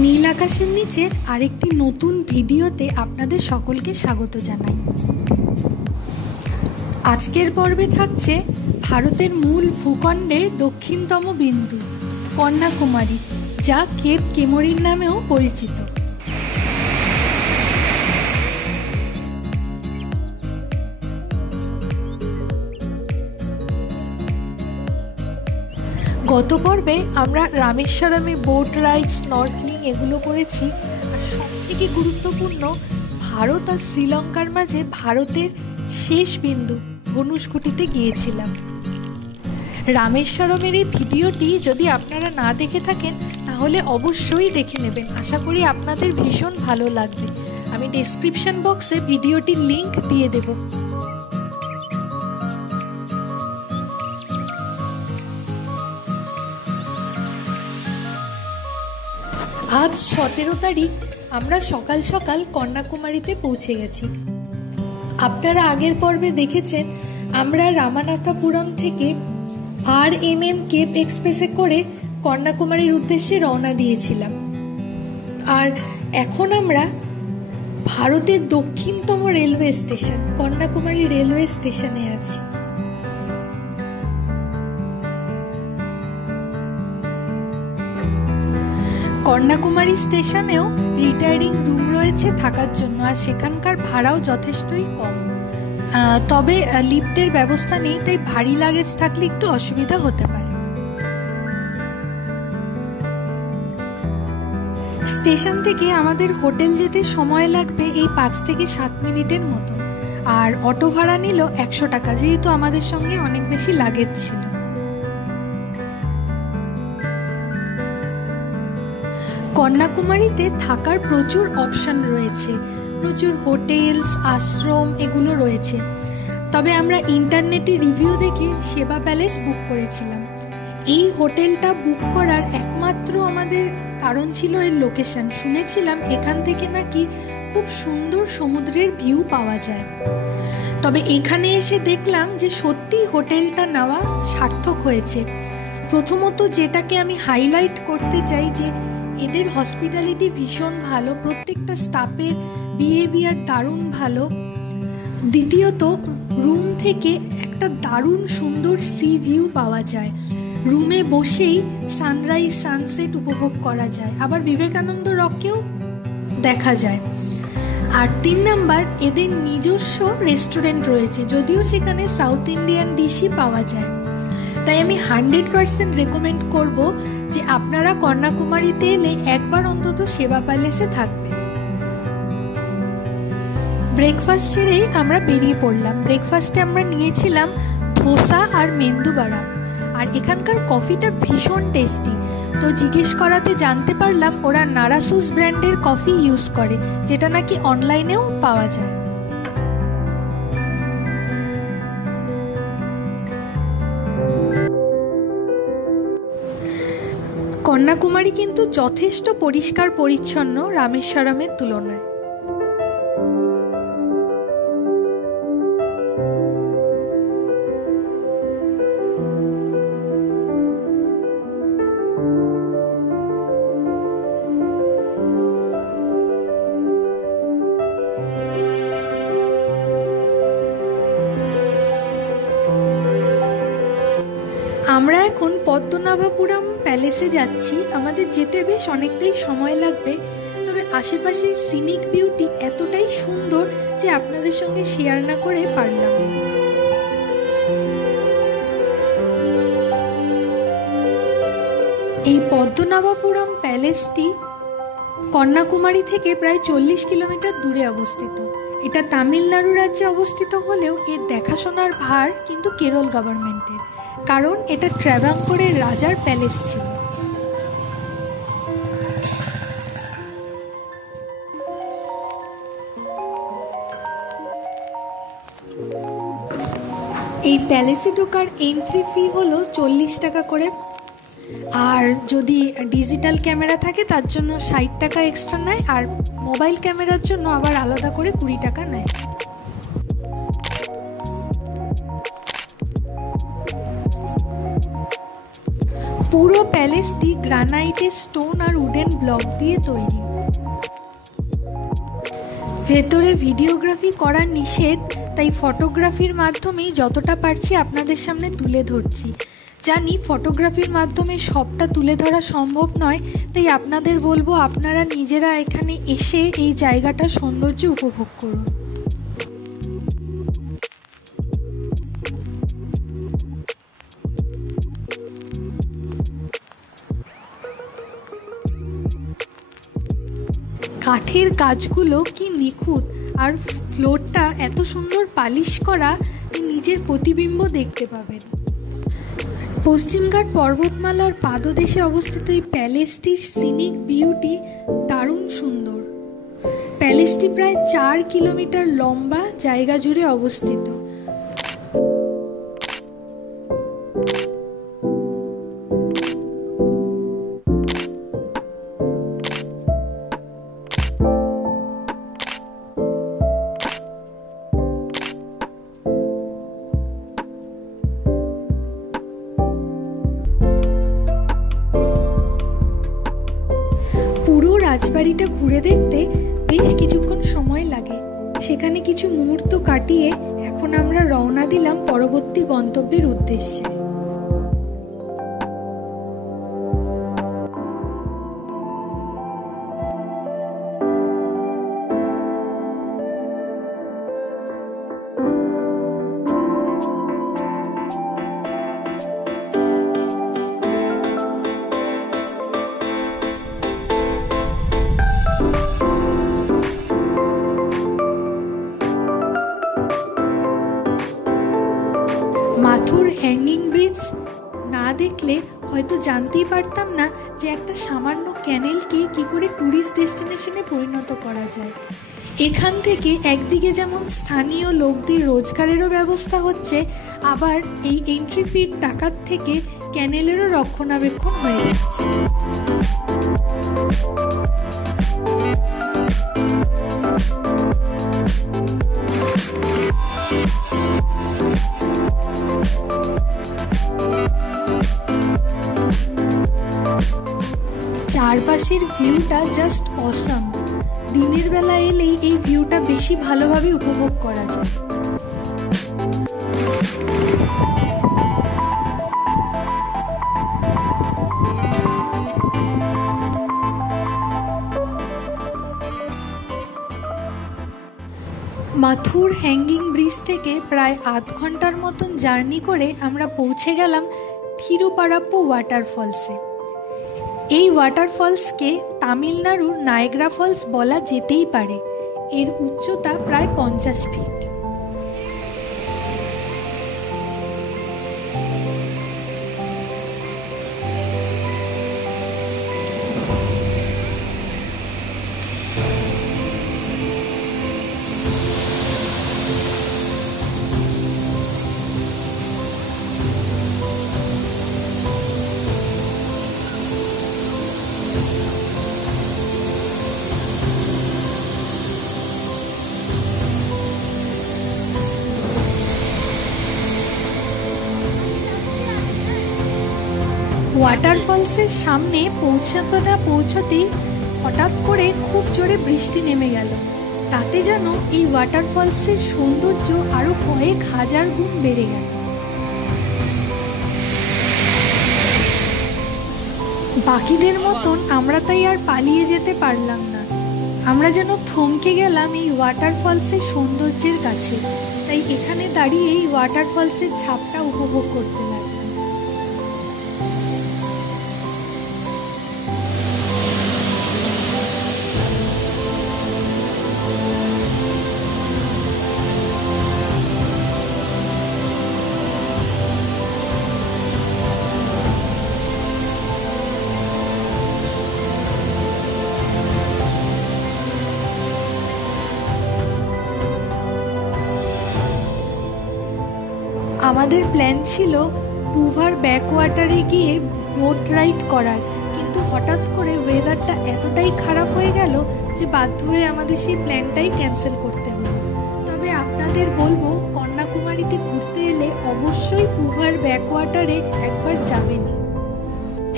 নীল আকাশের নিচের আরেকটি নতুন ভিডিওতে আপনাদের সকলকে স্বাগত জানাই। আজকের পর্বে থাকছে ভারতের মূল ভূখণ্ডের দক্ষিণতম বিন্দু কন্যাকুমারী, যা কেপ কেমরিন নামেও পরিচিত। গত পর্বে আমরা রামেশ্বরমে বোট রাইড, স্নর্কেলিং এগুলো করেছি। আর সবথেকে গুরুত্বপূর্ণ, ভারত আর শ্রীলঙ্কার মাঝে ভারতের শেষ বিন্দু ধনুষকোটিতে গিয়েছিলাম। রামেশ্বরমের এই ভিডিওটি যদি আপনারা না দেখে থাকেন তাহলে অবশ্যই দেখে নেবেন। আশা করি আপনাদের ভীষণ ভালো লাগবে। আমি ডেসক্রিপশন বক্সে ভিডিওটির লিংক দিয়ে দেব। আজ 17 তারিখ আমরা সকাল সকাল কন্যাকুমারীতে পৌঁছে গেছি। আপনারা আগের পর্বে দেখেছেন আমরা রামানাথাপুরম থেকে RMM কেপ এক্সপ্রেসে করে কন্যাকুমারীর উদ্দেশ্যে রওনা দিয়েছিলাম। আর এখন আমরা ভারতের দক্ষিণতম রেলওয়ে স্টেশন কন্যাকুমারী রেলওয়ে স্টেশনে আছি। কন্যাকুমারী স্টেশনেও রিটায়ারিং রুম রয়েছে থাকার জন্য, আর সেখানকার ভাড়াও যথেষ্টই কম। তবে লিফটের ব্যবস্থা নেই, তাই ভারী লাগেজ থাকলে একটু অসুবিধা হতে পারে। স্টেশন থেকে আমাদের হোটেল যেতে সময় লাগবে এই 5 থেকে 7 মিনিটের মতো। আর অটো ভাড়া নিল 100 টাকা, যেহেতু আমাদের সঙ্গে অনেক বেশি লাগেজ ছিল। কন্যাকুমারীতে থাকার প্রচুর অপশন রয়েছে, প্রচুর হোটেলস, আশ্রম এগুলো রয়েছে। তবে আমরা ইন্টারনেটে রিভিউ দেখে সেবা প্যালেস বুক করেছিলাম। এই হোটেলটা বুক করার একমাত্র আমাদের কারণ ছিল এর লোকেশন। শুনেছিলাম এখান থেকে নাকি খুব সুন্দর সমুদ্রের ভিউ পাওয়া যায়। তবে এখানে এসে দেখলাম যে সত্যি হোটেলটা নেওয়া সার্থক হয়েছে। প্রথমত যেটাকে আমি হাইলাইট করতে চাই যে এদের হসপিটালিটি ভীষণ ভালো, প্রত্যেকটা স্টাফের বিহেভিয়ার দারুণ ভালো। দ্বিতীয়ত রুম থেকে একটা দারুণ সুন্দর সি ভিউ পাওয়া যায়। রুমে বসেই সানরাইজ সানসেট উপভোগ করা যায়, আবার বিবেকানন্দ রকেও দেখা যায়। আর 3 নাম্বার, এদের নিজস্ব রেস্টুরেন্ট রয়েছে, যদিও সেখানে সাউথ ইন্ডিয়ান ডিশই পাওয়া যায়। তাই আমি 100% রেকমেন্ড করব যে আপনারা কন্যাকুমারীতে এলে একবার অন্তত সেবা প্যালেসে থাকবেন। ব্রেকফাস্ট সেরেই আমরা বেরিয়ে পড়লাম। ব্রেকফাস্টে আমরা নিয়েছিলাম ধোসা আর মেন্দু বড়া। আর এখানকার কফিটা ভীষণ টেস্টি। তো জিজ্ঞেস করাতে জানতে পারলাম ওরা নারাসুস ব্র্যান্ডের কফি ইউজ করে, যেটা নাকি অনলাইনেও পাওয়া যায়। কন্যাকুমারী কিন্তু যথেষ্ট পরিষ্কার পরিচ্ছন্ন রামেশ্বরমের তুলনায়। আমরা এখন পদ্মনাভপুরম প্যালেসে যাচ্ছি। আমাদের যেতে বেশ অনেকটাই সময় লাগবে, তবে আশেপাশের সিনিক বিউটি এতটাই সুন্দর যে আপনাদের সঙ্গে শেয়ার না করে পারলাম না। এই পদ্মনাভপুরম প্যালেসটি কন্যাকুমারী থেকে প্রায় 40 কিলোমিটার দূরে অবস্থিত। এটা তামিলনাড়ু রাজ্যে অবস্থিত হলেও এর দেখাশোনার ভার কিন্তু কেরল গভর্নমেন্টের, কারণ এটা ট্রাভাঙ্কোরের রাজার প্যালেস ছিল। এই প্যালেসে ঢোকার এন্ট্রি ফি হলো 40 টাকা করে। আর যদি ডিজিটাল ক্যামেরা থাকে তার জন্য 60 টাকা এক্সট্রা নেয়, আর মোবাইল ক্যামেরার জন্য আবার আলাদা করে 20 টাকা নেয়। পুরো প্যালেসটি গ্রানাইটের স্টোন আর উডেন ব্লক দিয়ে তৈরি। ভেতরে ভিডিওগ্রাফি করা নিষেধ, তাই ফটোগ্রাফির মাধ্যমেই যতটা পারছি আপনাদের সামনে তুলে ধরছি। জানি ফটোগ্রাফির মাধ্যমে সবটা তুলে ধরা সম্ভব নয়, তাই আপনাদের বলবো আপনারা নিজেরা এখানে এসে এই জায়গাটার সৌন্দর্য উপভোগ করুন। কাঠের কাজগুলো কি নিখুঁত, আর ফ্লোরটা এত সুন্দর পালিশ করা যে নিজের প্রতিবিম্ব দেখতে পাবেন। পশ্চিমঘাট পর্বতমালার পাদদেশে অবস্থিত এই প্যালেসটির সিনিক বিউটি দারুণ সুন্দর। প্যালেসটি প্রায় 4 কিলোমিটার লম্বা জায়গা জুড়ে অবস্থিত। পুরো রাজবাড়িটা ঘুরে দেখতে বেশ কিছুক্ষণ সময় লাগে। সেখানে কিছু মুহূর্ত কাটিয়ে এখন আমরা রওনা দিলাম পরবর্তী গন্তব্যের উদ্দেশ্যে। মাথুর হ্যাঙ্গিং ব্রিজ না দেখলে হয়তো জানতেই পারতাম না যে একটা সামান্য ক্যানেলকে কী করে ট্যুরিস্ট ডেস্টিনেশনে পরিণত করা যায়। এখান থেকে একদিকে যেমন স্থানীয় লোকদের রোজগারেরও ব্যবস্থা হচ্ছে, আবার এই এন্ট্রি ফির টাকার থেকে ক্যানেলেরও রক্ষণাবেক্ষণ হয়ে যাচ্ছে। চারপাশের ভিউটা জাস্ট অসাম। দিনের বেলা এলেই এই ভিউটা বেশি ভালোভাবে উপভোগ করা যায়। মাথুর হ্যাঙ্গিং ব্রিজ থেকে প্রায় আধ ঘন্টার মতন জার্নি করে আমরা পৌঁছে গেলাম থিরুপারাপ্পু ওয়াটারফলসে। এই ওয়াটারফলসকে তামিলনাড়ুর নায়াগ্রা ফলস বলা যেতেই পারে। এর উচ্চতা প্রায় 50 ফিট। ওয়াটারফলসের সামনে পৌঁছতেই হঠাৎ করে খুব জোরে বৃষ্টি নেমে গেল। তাতে যেন এই ওয়াটারফলসের সৌন্দর্য আরো কয়েক হাজার গুণ বেড়ে গেল। বাকিদের মতন আমরা তাই আর পালিয়ে যেতে পারলাম না। আমরা যেন থমকে গেলাম এই ওয়াটারফলসের সৌন্দর্যের কাছে। তাই এখানে দাঁড়িয়ে এই ওয়াটারফলসের ছাপটা উপভোগ করতে লাগলাম। আমাদের প্ল্যান ছিল পুভার ব্যাকওয়াটারে গিয়ে বোট রাইড করার, কিন্তু হঠাৎ করে ওয়েদারটা এতটাই খারাপ হয়ে গেল যে বাধ্য হয়ে আমাদের সেই প্ল্যানটাই ক্যান্সেল করতে হলো। তবে আপনাদের বলবো, কন্যাকুমারীতে ঘুরতে এলে অবশ্যই পুভার ব্যাকওয়াটারে একবার যাবেনই।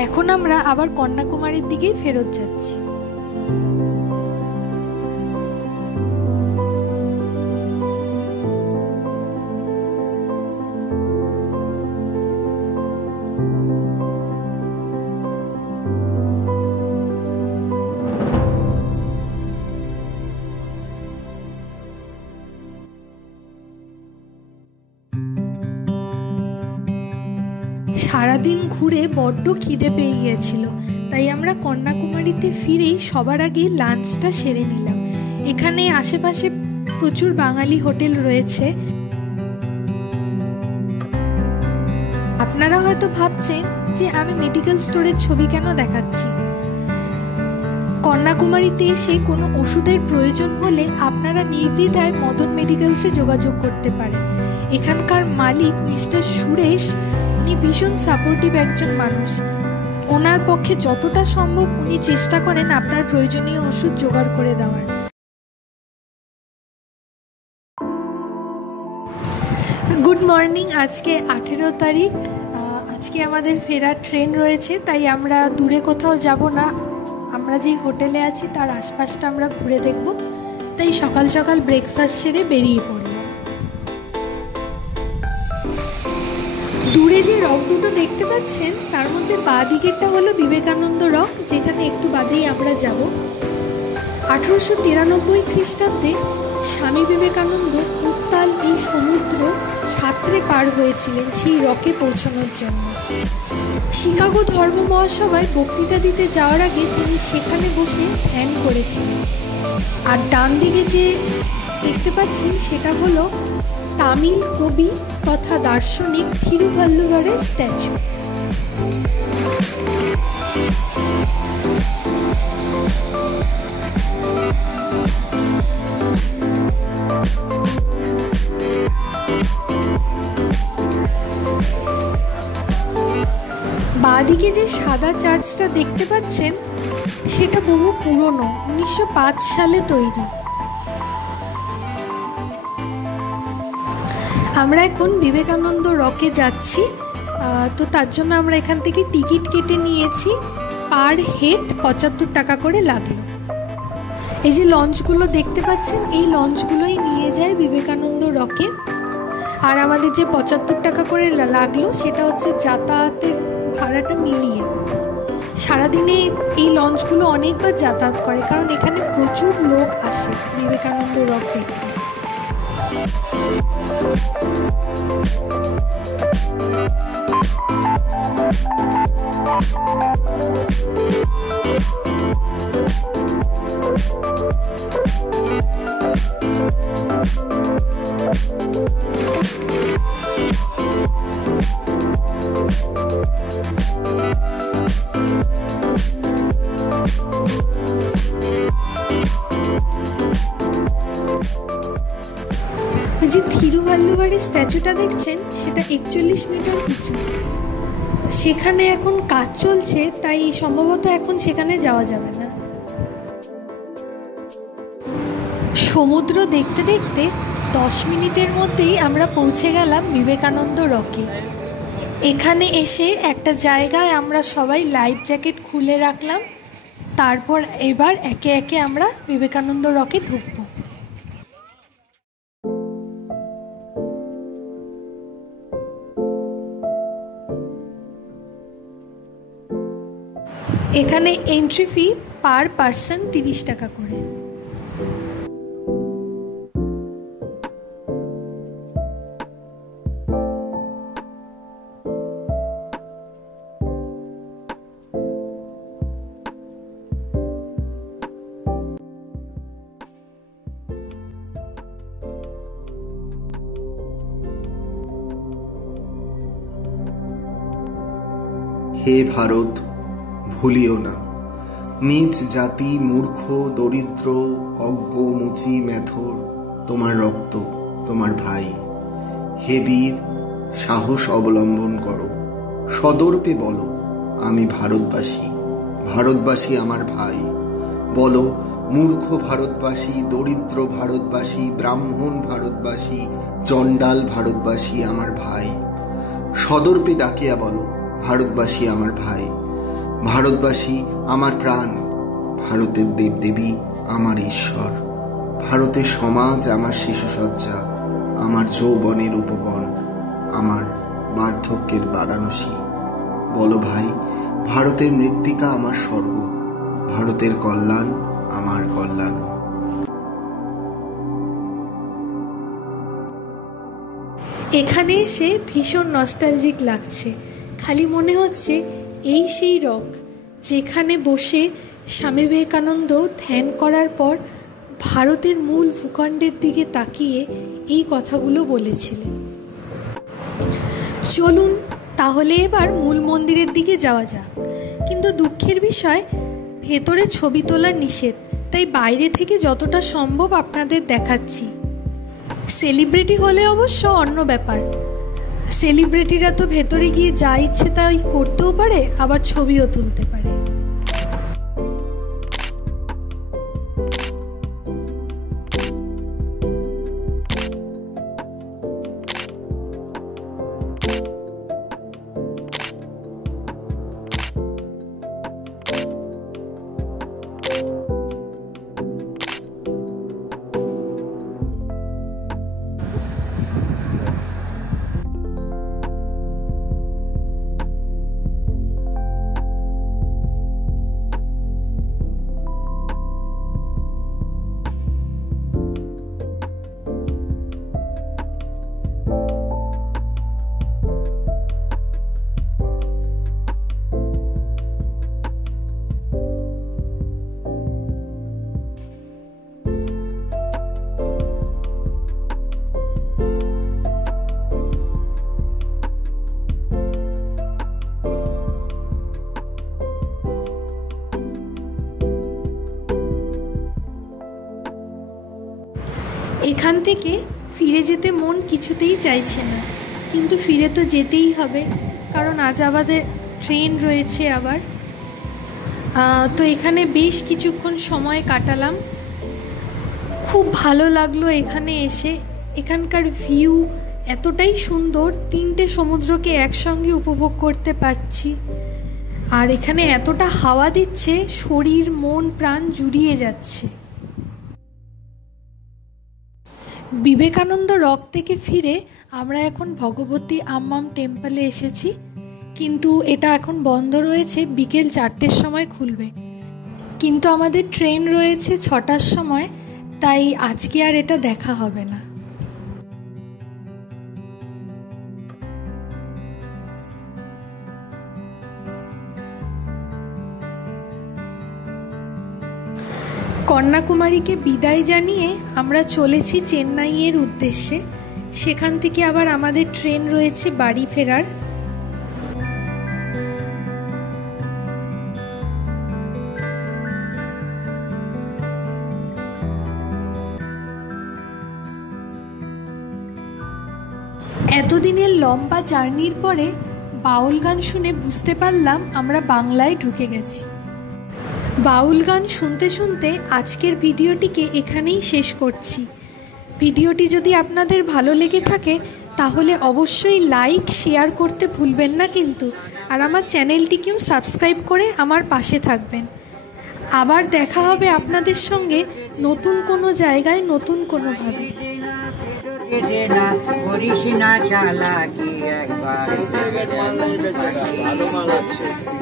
এখন আমরা আবার কন্যাকুমারীর দিকেই ফেরত যাচ্ছি। সারাদিন ঘুরে বড্ড খিদে পেয়ে গিয়েছিল, তাই আমরা কন্যাকুমারীতে ফিরেই সবার আগে লাঞ্চটা সেরে নিলাম। এখানে আশেপাশে প্রচুর বাঙালি হোটেল রয়েছে। আপনারা হয়তো ভাবছেন যে আমি মেডিকেল স্টোরের ছবি কেন দেখাচ্ছি। কন্যাকুমারীতে এসে কোনো ওষুধের প্রয়োজন হলে আপনারা নির্দ্বিধায় মদন মেডিকেলসে যোগাযোগ করতে পারেন। এখানকার মালিক মিস্টার সুরেশ, উনি ভীষণ সাপোর্টিভ একজন মানুষ। ওনার পক্ষে যতটা সম্ভব উনি চেষ্টা করেন আপনার প্রয়োজনীয় ওষুধ জোগাড় করে দেওয়ার। Good morning. আজকে 18 তারিখ। আজকে আমাদের ফেরার ট্রেন রয়েছে, তাই আমরা দূরে কোথাও যাব না। আমরা যেই হোটেলে আছি তার আশপাশটা আমরা ঘুরে দেখব, তাই সকাল সকাল ব্রেকফাস্ট সেরে বেরিয়ে পড়লাম। দূরে যে রক দুটো দেখতে পাচ্ছেন তার মধ্যে বাঁ দিকেরটা হলো বিবেকানন্দ রক, যেখানে একটু বাদেই আমরা যাব। 1893 খ্রিস্টাব্দে স্বামী বিবেকানন্দ উত্তাল এই সমুদ্র সাঁতরে পার হয়েছিলেন সেই রকে পৌঁছানোর জন্য। শিকাগো ধর্ম মহাসভায় বক্তৃতা দিতে যাওয়ার আগে তিনি সেখানে বসে ধ্যান করেছিলেন। আর ডান দিকে যে দেখতে পাচ্ছেন সেটা হলো তামিল কবি তথা দার্শনিক থিরুভাল্লুভারের স্ট্যাচু। বাঁদিকে যে সাদা চার্চটা দেখতে পাচ্ছেন সেটা বহু পুরনো, 1905 সালে তৈরি। আমরা এখন বিবেকানন্দ রকে যাচ্ছি, তো তার জন্য আমরা এখান থেকে টিকিট কেটে নিয়েছি। পার হেড 75 টাকা করে লাগলো। এই যে লঞ্চগুলো দেখতে পাচ্ছেন, এই লঞ্চগুলোই নিয়ে যায় বিবেকানন্দ রকে। আর আমাদের যে 75 টাকা করে লাগলো সেটা হচ্ছে যাতায়াতের ভাড়াটা মিলিয়ে। সারাদিনে এই লঞ্চগুলো অনেকবার যাতায়াত করে, কারণ এখানে প্রচুর লোক আসে বিবেকানন্দ রক দেখতে। যে থিরুভাল্লুভারের স্ট্যাচুটা দেখছেন সেটা 41 মিটার উঁচু। সেখানে এখন কাজ চলছে, তাই সম্ভবত এখন সেখানে যাওয়া যাবে না। সমুদ্র দেখতে দেখতে 10 মিনিটের মধ্যেই আমরা পৌঁছে গেলাম বিবেকানন্দ রকে। এখানে এসে একটা জায়গায় আমরা সবাই লাইফ জ্যাকেট খুলে রাখলাম। তারপর এবার একে একে আমরা বিবেকানন্দ রকে ঢুকব। এখানে এন্ট্রি ফি পার পারসন 30 টাকা করে। হে ভারত, ভুলিও না নিজ জাতি, মূর্খ, দরিদ্র, অজ্ঞ, মুচি, মেথর, তোমার রক্ত, তোমার ভাই। হে বীর, সাহস অবলম্বন করো, সদর্পে বলো আমি ভারতবাসী, ভারতবাসী আমার ভাই। বলো মূর্খ ভারতবাসী, দরিদ্র ভারতবাসী, ব্রাহ্মণ ভারতবাসী, চণ্ডাল ভারতবাসী আমার ভাই। সদর্পে ডাকিয়া বলো ভারতবাসী আমার ভাই। ভারতবাসী আমার প্রাণ, ভারতের দেবদেবী আমার ঈশ্বর, ভারতের সমাজ আমার শিশুসজ্জা, আমার যৌবনের উপবন, আমার বার্ধক্যের বারাণসী। বলো ভাই, ভারতের মৃত্তিকা আমার স্বর্গ, ভারতের কল্যাণ আমার কল্যাণ। এখানে এসে ভীষণ নস্টালজিক লাগছে। খালি মনে হচ্ছে এই সেই রক যেখানে বসে স্বামী বিবেকানন্দ ধ্যান করার পর ভারতের মূল ভূখণ্ডের দিকে তাকিয়ে এই কথাগুলো বলেছিলেন। চলুন তাহলে এবার মূল মন্দিরের দিকে যাওয়া যাক। কিন্তু দুঃখের বিষয়, ভেতরে ছবি তোলা নিষেধ, তাই বাইরে থেকে যতটা সম্ভব আপনাদের দেখাচ্ছি। সেলিব্রিটি হলে অবশ্য অন্য ব্যাপার, সেলিব্রিটিরা তো ভেতরে গিয়ে যা ইচ্ছে তাই করতেও পারে, আবার ছবিও তুলতে পারে। এখান থেকে ফিরে যেতে মন কিছুতেই চাইছে না, কিন্তু ফিরে তো যেতেই হবে, কারণ আজ আমাদের ট্রেন রয়েছে আবার। তো এখানে বেশ কিছুক্ষণ সময় কাটালাম, খুব ভালো লাগলো এখানে এসে। এখানকার ভিউ এতটাই সুন্দর, 3টে সমুদ্রকে একসঙ্গে উপভোগ করতে পারছি। আর এখানে এতটা হাওয়া দিচ্ছে, শরীর মন প্রাণ জুড়িয়ে যাচ্ছে। বিবেকানন্দ রক থেকে ফিরে আমরা এখন ভগবতী আম্মাম টেম্পলে এসেছি, কিন্তু এটা এখন বন্ধ রয়েছে, বিকেল 4টের সময় খুলবে। কিন্তু আমাদের ট্রেন রয়েছে 6টার সময়, তাই আজকে আর এটা দেখা হবে না। কন্যাকুমারীকে বিদায় জানিয়ে আমরা চলেছি চেন্নাইয়ের উদ্দেশ্যে। সেখান থেকে আবার আমাদের ট্রেন রয়েছে বাড়ি ফেরার। এতদিনের লম্বা জার্নির পরে বাউল গান শুনে বুঝতে পারলাম আমরা বাংলায় ঢুকে গেছি। বাউল গান শুনতে শুনতে আজকের ভিডিওটিকে এখানেই শেষ করছি। ভিডিওটি যদি আপনাদের ভালো লেগে থাকে তাহলে অবশ্যই লাইক শেয়ার করতে ভুলবেন না কিন্তু, আর আমার চ্যানেলটিকেও সাবস্ক্রাইব করে আমার পাশে থাকবেন। আবার দেখা হবে আপনাদের সঙ্গে নতুন কোনো জায়গায়, নতুন কোনোভাবে।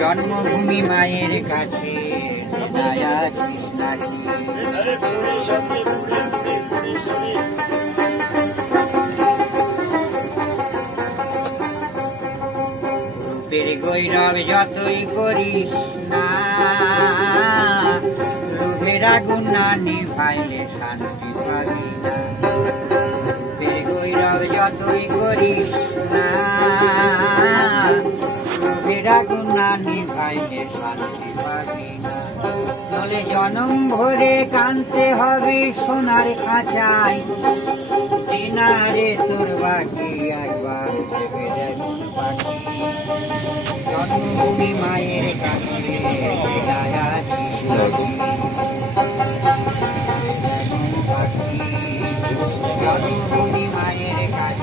জন্মভূমি মায়ের কাছে রূপের গৈরব যতই করিস না, রূপের আগুন না নিভাইলে শান্তি পাবি না। রূপের গৈরব যতই করিস না, রূপের আগুন না নিভাইলে শান্তি পাবি না। নলে জনম ভরে কানতে হবে সোনার খাঁচায়, দিনারে তোর বাকি একবার ভেবে দেখুন পাখি। জন্মভূমি মায়ের কাছে জন্মভূমি মায়ের কাছে।